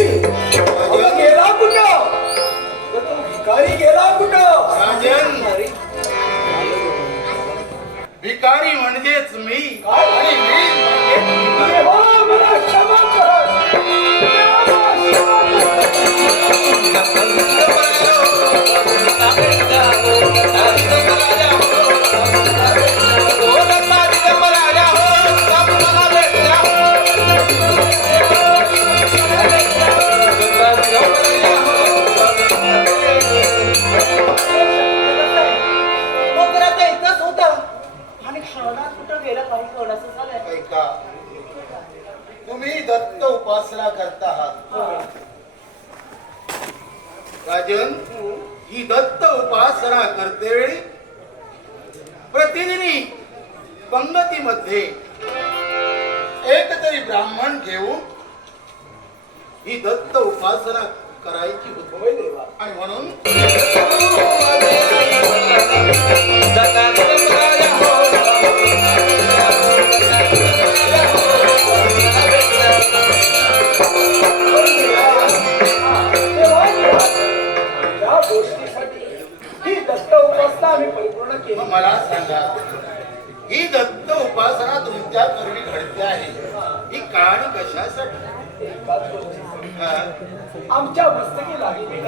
गेला कुठं? भिकारी गेला कुठं? भिकारी? म्हणजेच मी. आणि मी म्हणजे मला क्षमा कर. होता. आणि क्षणात कुठं गेला काही कळसं झालंय? ऐका. तुम्ही दत्त उपासना करता आहात. राजन ही दत्त उपासना करते वेळी प्रतिदिनी पंगतीमध्ये एक तरी ब्राह्मण घेऊन ही दत्त उपासना करायची होती. देवा. आणि म्हणून या गोष्टीसाठी ही दत्त उपासना आम्ही परिपूर्ण केली मग मला सांगा ही दत्त उपासना तुमच्या पूर्वी घडते आहे ही कहाणी कशासाठी एकाच गोष्टीसाठी हा? आमच्या मस्तकी लागली